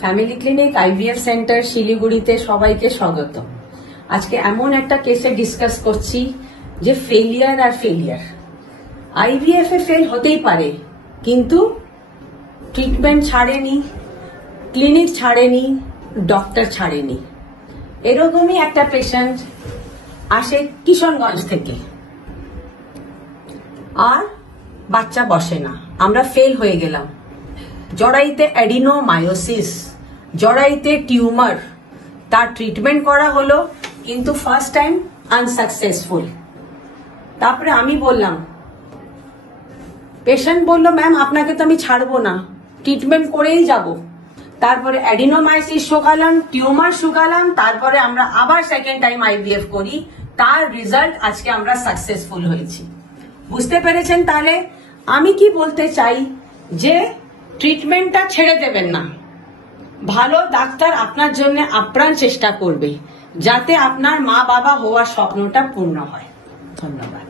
Family clinic IVF centre শিলিগুড়িতে সবাইকে স্বাগত। আজকে এমন একটা কেসে ডিসকাস করছি যে ফেলিয়ার আর ফেলিয়ার। আইভিএফ এ ফেল হতেই পারে, কিন্তু ট্রিটমেন্ট ছাড়েনি, ক্লিনিক ছাড়েনি, ডক্টর ছাড়েনি। এরকমই একটা পেশেন্ট আসে কিশোরগঞ্জ থেকে, আর বাচ্চা বসে না, আমরা ফেল হয়ে গেলাম। জরাইতে অ্যাডিনোমায়োসিস, জরাইতে টিউমার, তার ট্রিটমেন্ট করা হলো কিন্তু ফার্স্ট টাইম আনসাকসেসফুল। তারপরে আমি বললাম, পেশেন্ট বলল ম্যাম আপনাকে তো আমি ছাড়বো না, ট্রিটমেন্ট করেই যাব। তারপরে অ্যাডিনোমায়োসিস শুকালাম, টিউমার শুকালাম, তারপরে আমরা আবার সেকেন্ড টাইম আইভিএফ করি, তার রেজাল্ট আজকে আমরা সাকসেসফুল হয়েছি। বুঝতে পেরেছেন? তাহলে আমি কি বলতে চাই যে ট্রিটমেন্টটা ছেড়ে দেবেন না। ভালো ডাক্তার আপনার জন্য আপ্রাণ চেষ্টা করবে যাতে আপনার মা বাবা হওয়ার স্বপ্নটা পূর্ণ হয়। ধন্যবাদ।